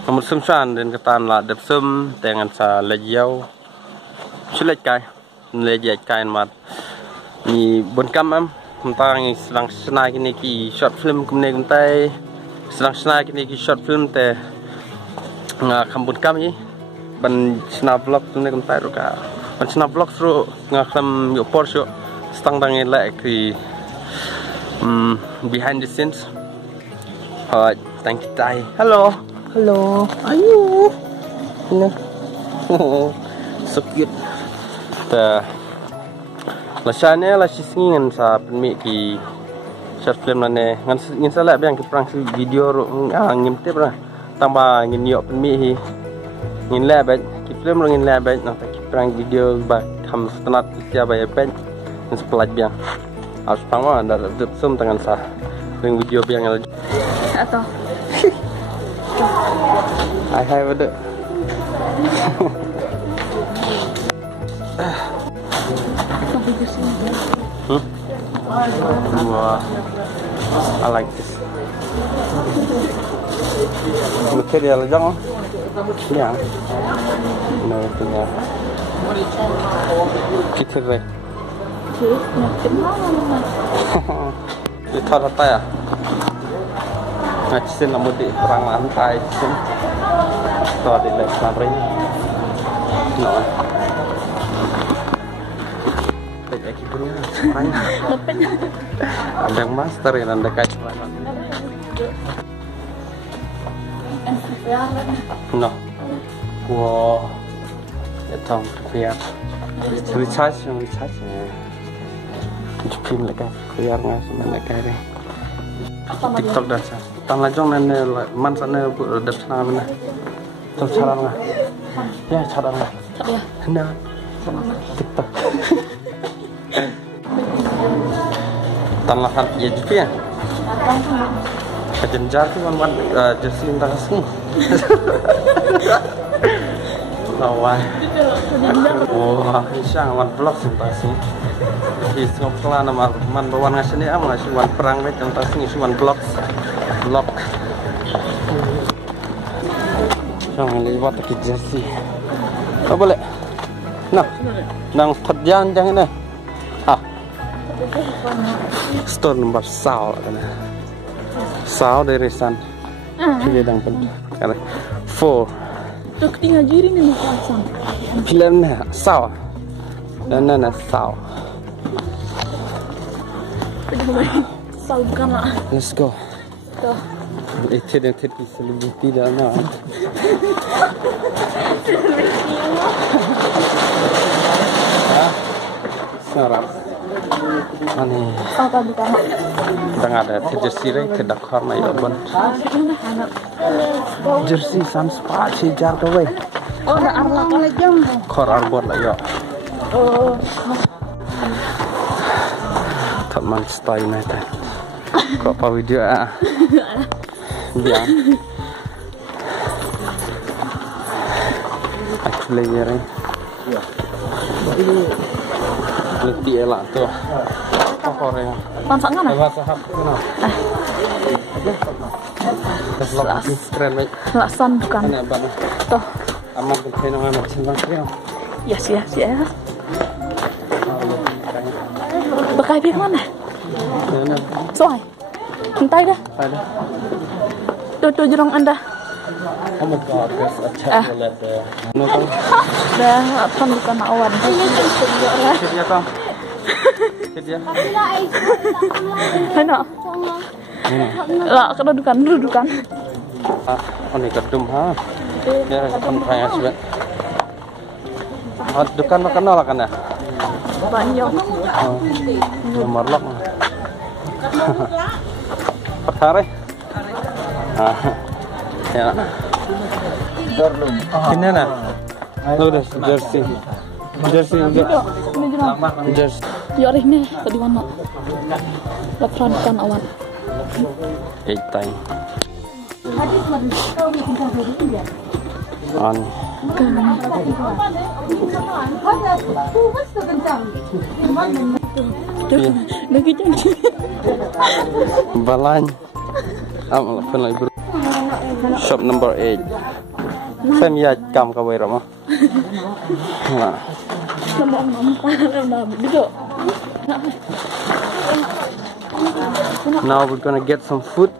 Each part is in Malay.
Nomor semsan dan ketan lah depsum dengan sa lejau sulit kai lejai kai mat ni bon kam am tentang sedang senai kini ki short film kumne kuntai sedang senai kini ki short film te nga kambun kam ni ban sena vlog kumne kuntai ruka ban sena vlog ru nga kam yo porsche stang dang le ki behind the scenes thank you tai hello hello ayu no so cute ta lasane la sisingin sa penmi ki short film nane ngan sala bang ki prang video ro ngim te pra tamba ngin yo penmi hi ngin la ba ki film ro ngin la ba na ki prang video ba tham stanat sia ba pen ngin splat biang harus pangwa dar sum tangan sa ring video biang atau I have it. Wow, I like this. Look at the other yeah. No, yeah. Kita re. Itu apa ya? Ngajisin namun di perang lantai sin. Tuh di lari. No. Lagi punya banyak. Ada yang master yang anda kaji banget. No. Wow. Ya tahu biar. Recharge. Jepim lagi biar nggak semuanya kayak TikTok dah sah. Tan lajong nene man sana dap sana mana. Terus cara nggak? Ya cara nggak? ya Hendak. TikTok. Tan lahan ya juga ya. Kejenjar tu wan jersey entah sini. Lawai. Wah, isang wan blog entah sini. Di ngop kelan nama man bawan ngasih ni am ngasih wan perang met entah sini wan blog. Jangan lewat ke jersey. Apa boleh? Nah, nang terjang jangan ni. Store nomor sao kana. Sao dari san. Dia dang pen. Kana. 4. Tuk tinggal jiri ni pasang. Film na sao. Dan na sao. Sao bukan lah. Let's go. Tuh. Itu dan tadi selebriti dah nak. Sarap. Ani. Sao tadi kan? Tengah ada jersey re ke Dakar na yaban. Jersey sans pa si jar ka we. Oh, ada arla kala jam. Khor arbot la ya. Oh. Teman style na ta. Kok pa video ah. Dia. Actually ya. Ya. Letih elak tu. Apa Korea? Pansak mana? Lewat sahab mana? Develop keren baik. Laksan bukan. Ini apa? Tuh. Aman berkena dengan cinta dia. Yes. Bekai pik mana? Mana? Soai. Entai dah. Ada. Tuh jerong anda. Oh my god, there's a chocolate there. No tahu. Dah apa bukan awan. Dia tahu. Dia. Hai nak. Lah kedudukan. Ini kedum ha. Dia akan tanya sebab. Dukan makan nolak kan ya? Banyak. Nomor lock. Pertare. Ya. Ini na. Udah jersey. Jersey. Ya ini tadi mana? Laporan bukan awan. Time. On. Lagi jangan. Balan. Am pun lagi bro. Shop number 8. Saya miat kam kawai ramah. Nah. Now we're gonna get some food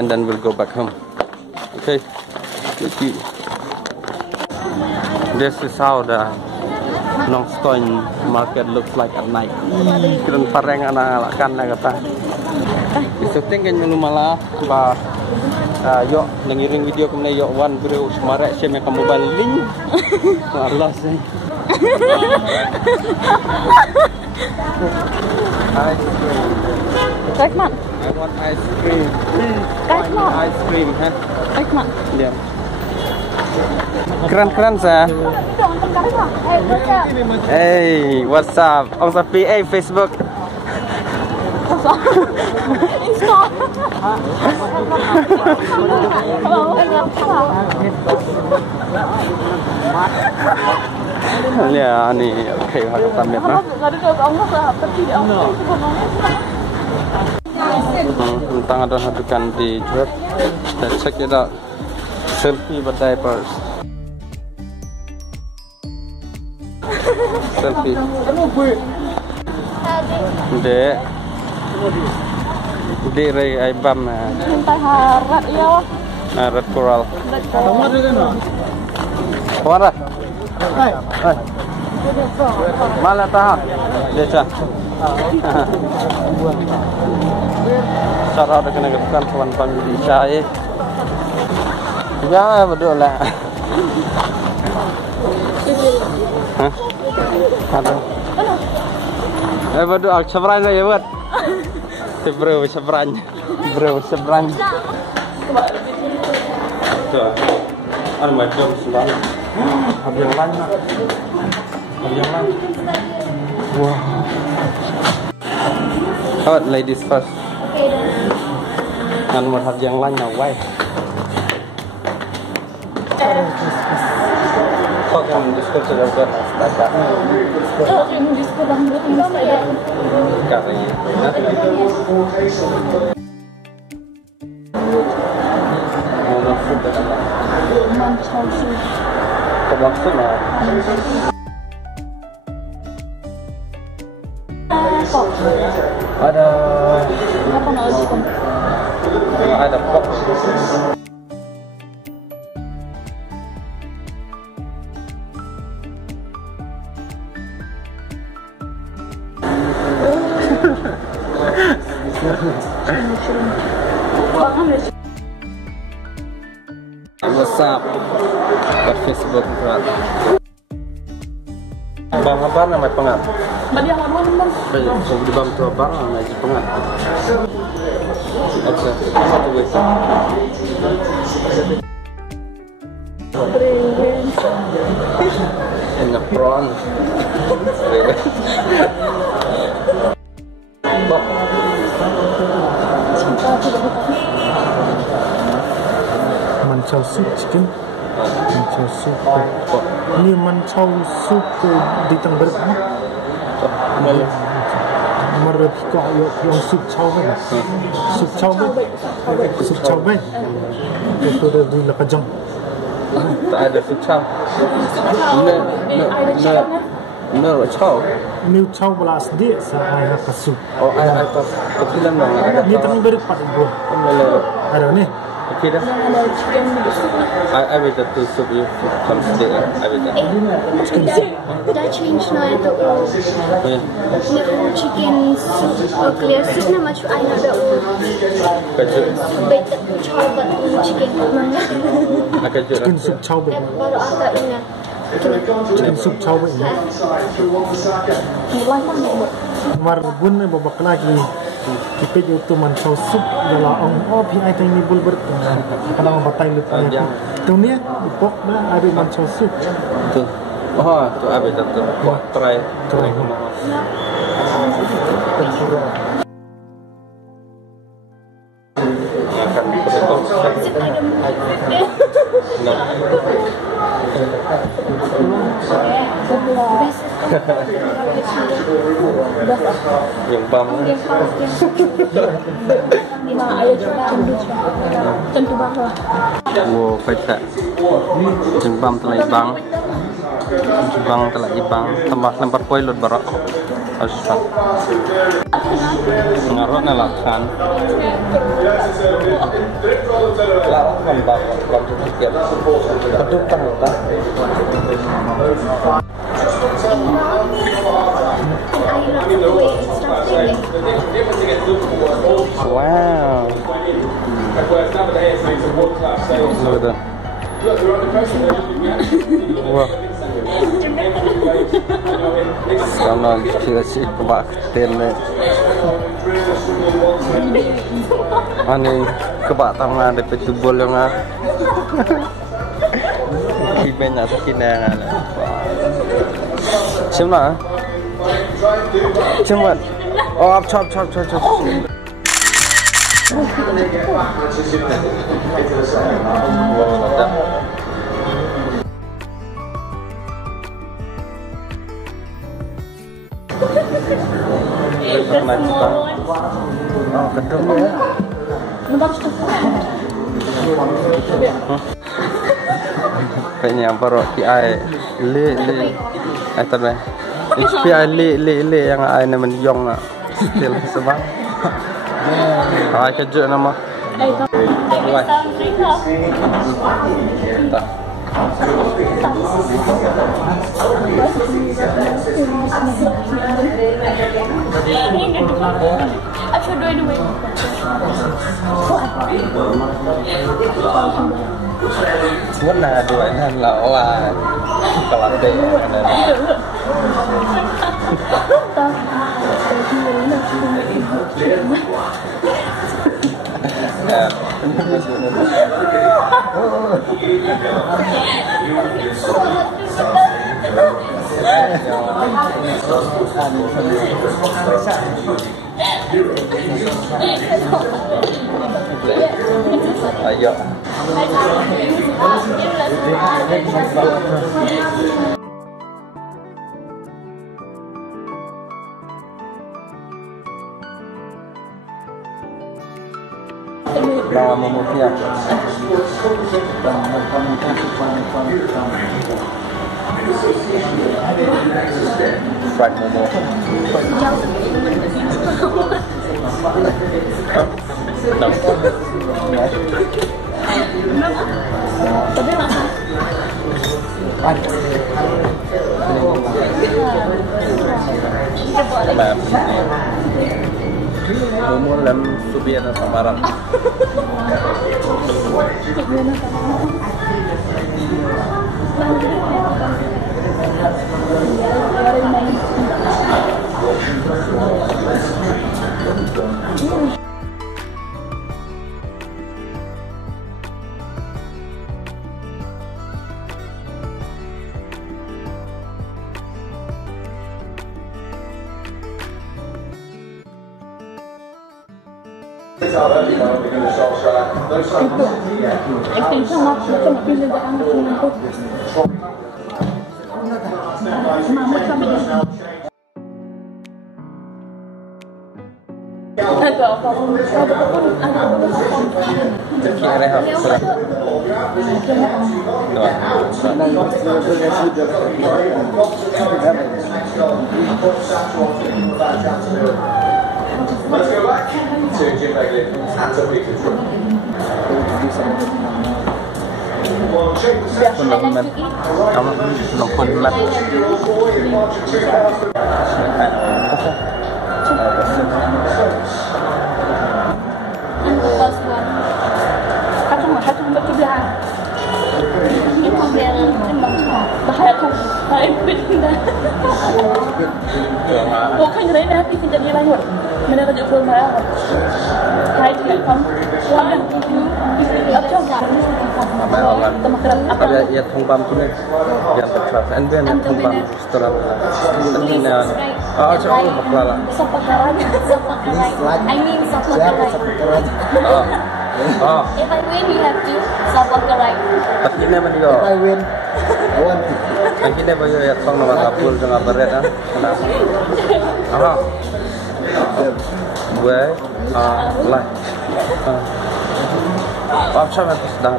and then we'll go back home. Okay. Thank you. This is how the Nongstoin market looks like at night. Keren pareng anak kan na kata. Isuting kan malah ba yo nangiring video kemana yo one bro semarek siya kamu baling. Allah sih. Ice cream. Cách mặn. I want ice cream. Cách mặn. Ice cream, ha? Cách mặn. Yeah. Keren-keren saya. Hey, what's up? Ông Sapi, hey Facebook. Insta. Ya, ini oke, harus tamit na. Tentang ada hadukan di Jod. Let's check it out. Selfie with diapers. Selfie. Dek. Dek ray ay bam. Mintai harat ya. Red coral. Mana? Hai. Hai. Mana tahan? Deca. Cara ada kena ketukan kawan family saya. Ya betul lah. Hah? Ada. Betul. Seberang ya buat. Seberang. Bro seberang. Tuh. Anu macam seberang. Habis yang lain. Habis yang lain. Wow. Hot ladies first. Kan mau habis yang lain away. Kok yang diskon sudah bukan baca. Yang diskon rambut ini ya. Katanya. Mau food apa? Mancau sih. Maksud lah. Ada. Apa nak diskon? Ada pop. What's up? Kat Facebook berat. Bang apa nama pengat? Bagi yang lawan bang. Baik, di bang tu apa nama pengat? Oke, satu wes. In the prawn. Mancau soup chicken. Mancau soup. Ini mancau soup di tengah berapa? Mereka kau yang soup chow kan? Soup chow kan? Soup chow kan? Itu dari lekajang. Tak ada soup chow. No chow. New chow belas dia saya nak soup. Oh, I thought film yang ada. Ini tengah berapa bro? Ada ni. Okay dah. Ada chicken di situ. I will the soup you come today. I will the. Dah change na ito o chicken soup o clear soup na macam I na o Kaju. bait chow but chicken Kaju. Chicken soup chow baik. baru ata ina Chicken soup chow baik. Mulai kan buat. Marbun ni babak lagi. Kita itu mancau soup dalam oh pi tadi ni bul ber. Kadang batai lupa. Tu ni ipok dah ada mancau soup. Tu. Oh, tu apa tu? Buat try. Try. Makan potato. Yang bang. Lima ayah coba tentu bahwa. Wow, peta. Jembam telah ibang. Jembang telah ibang. Tambah lempar poilot barak. Asal. Ngarok na laksan. Laksan barak. Kalau tiket. Keduk kan tak. Wow. Look at that. Wow. Sana kita sih kebak tele. Ani kebak tangan ada petubol yang ah. Banyak sekian yang Cuma. Oh, chop. Oh, ketemu ya. Kayaknya baru PI le. Tadi. PI le yang ai nama Yong ah. Still sebab. Ai kerja nama. Tak. Mana dua ini lawan kelate ayo. Bawa memukia. Fried momo. Momo lem subiana samaran. Extension maksudnya makin lebaran untuk mama sampai Let's go back to Jim Begley and Sophie Control. Kamu nonton mat. Ủa khanh đấy nè, thì chân đi lại rồi. Mình đang ở phương mà hai chuyện không quá ấp trong nhà Ada ya tumbam tu ni yang terkeras. And then tumbam setelah ini na. Cakap maklala. Sapakaran. I mean sapakaran. Oh. If I win, you have to sapakaran. Tapi ni mana dia? I win. Kan kita bayo ya tong nama kapul jangan berat ah. Kenapa? Gue lah. Apa sama sedang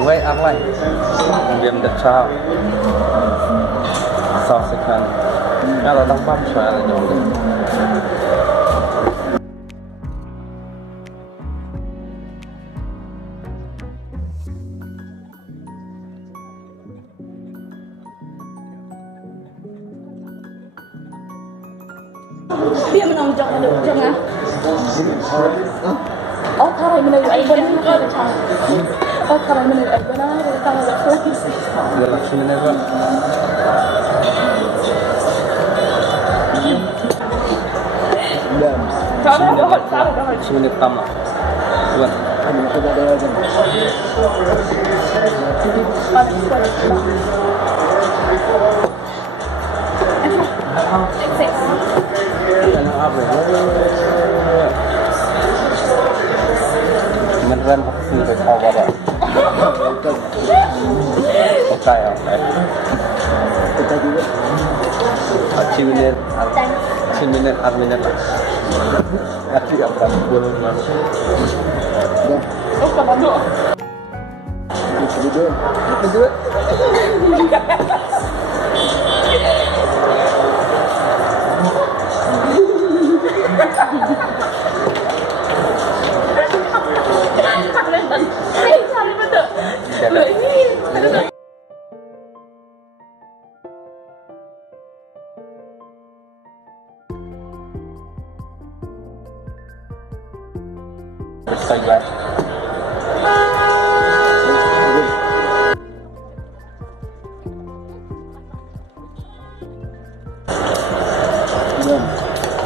gue arlai. Kemudian decah. Saksikan. Kalau tanpa saya ada jauh. Dia menonjok pada ujungnya. Oh, kalau menuju iPhone itu kan cang. Oh, kalau menuju iPhone itu tanggal lagi. Galak sini nih pak. Tahu. Sini tamat. Buat. Beneran pasti berkabar ya. Oke. Kita juga. 10 minit artinya tak. Ngerti gak berambul langsung. Oh, kapan dulu? Kedua. Selesai guys.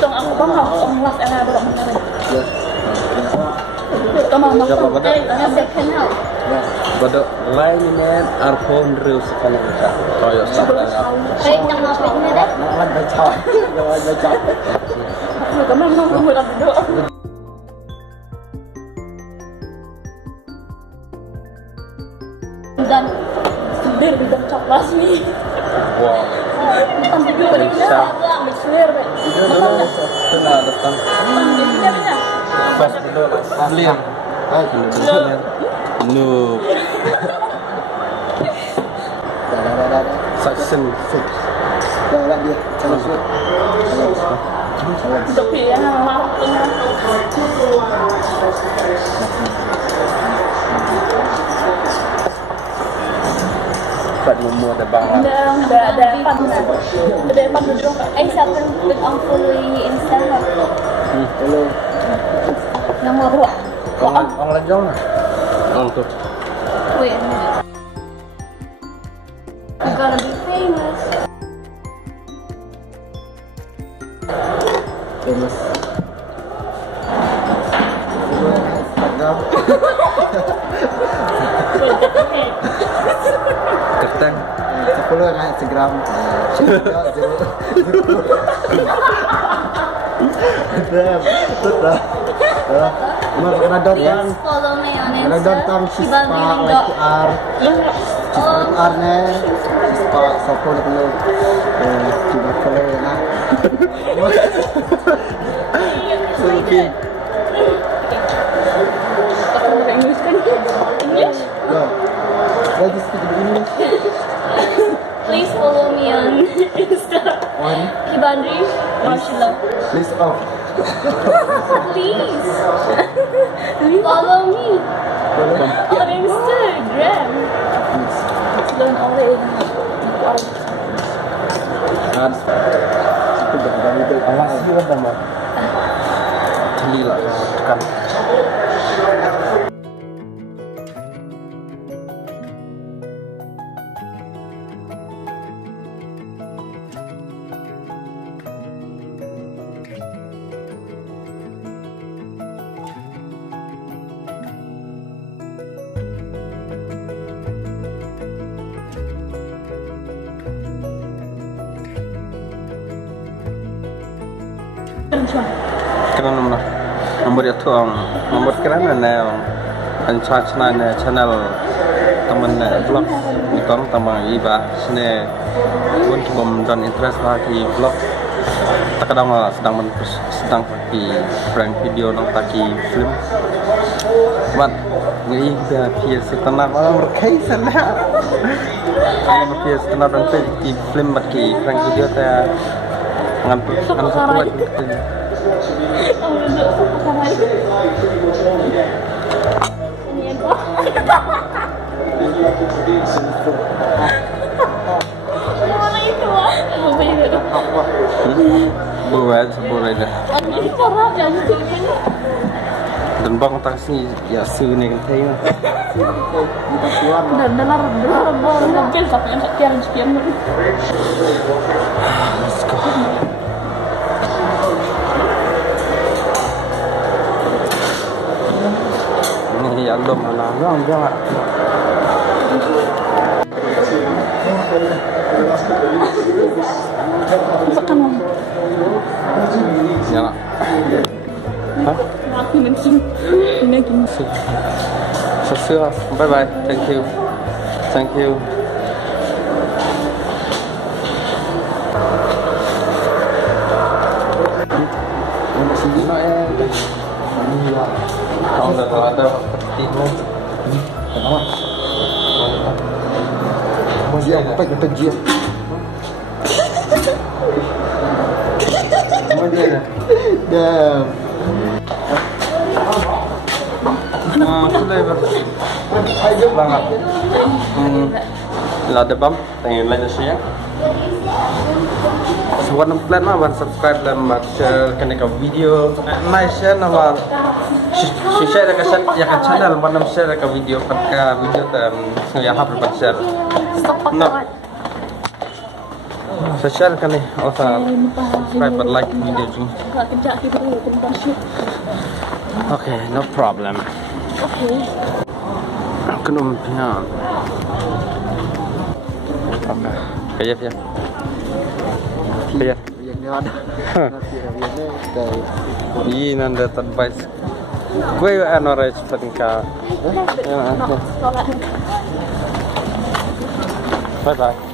Tong aku paham, orang las era berapa mana? Kamu mau Second help. Pada lain minit arpon reus sekarang kita. Toyo sampai. Baik, nak apa ini dah? kamu mau mulai dulu. Dan sudah bidang coklat nih. Wow. Makan juga balik Bisa. Mixer. Makan dah. Kena datang. Makan Pas dulu liang. Kena. Noob. Saksen. Untuk pilihan yang marah Buat umur ada bang. ada depan dulu kak. Siapa yang unfollow ini Insta? Hello. Nama berapa? Orang lejong lah. Orang tu. Wait a minute. You're gonna be famous. Famous. Kertang. 10 naik segram. Kena datang, Please follow me on kena datang Insta. sispa YQR, sispa ne, sispa sopo ni kena, cuba follow ya nak. Okay. English kan? English? No, why you speak in English? Please follow me on Insta. On, Kibandri Marshall. please off. Please follow me on Instagram. Learn all the Harus. Awas dia dah mah. Celi lah tekan. Kerana mana? Nombor itu nombor kerana ni anca channel channel tambah mình vlog di con tama iba sini pun kebom dan interest lagi vlog tak kadang sedang pakai prank video nang pakai film buat ini dia via setelah orang berkait sana via setelah dan pakai film pakai prank video saya ngantuk buat Mana itu ah? buat sebuah dah Ini parah jangan sini. dan bang taksi ya sini kan saya Dalar mobil sampai yang sekian. let's go ini ya belum malah jangan ya hah Aku nanti ini gini. Sure. Bye bye. Thank you. Thank you. Không được rồi đâu. Tìm luôn. Mau dia apa kita dia? Mau dia dah. Dah. Sudah banget. Ada bam, pengen like share. Buat plan mah subscribe dan share ke video. Nah share nama share ke channel buat share ke video dan ya hafal buat share. Nah, share kan nih, subscribe dan like video ini. Kejap kita tentang shoot. Okay, no problem. Okay. Kenum ya. Okay. Kaya ya. Kaya. Yang ni ada. Ini nanda advice. Gue anorage penka. Bye bye.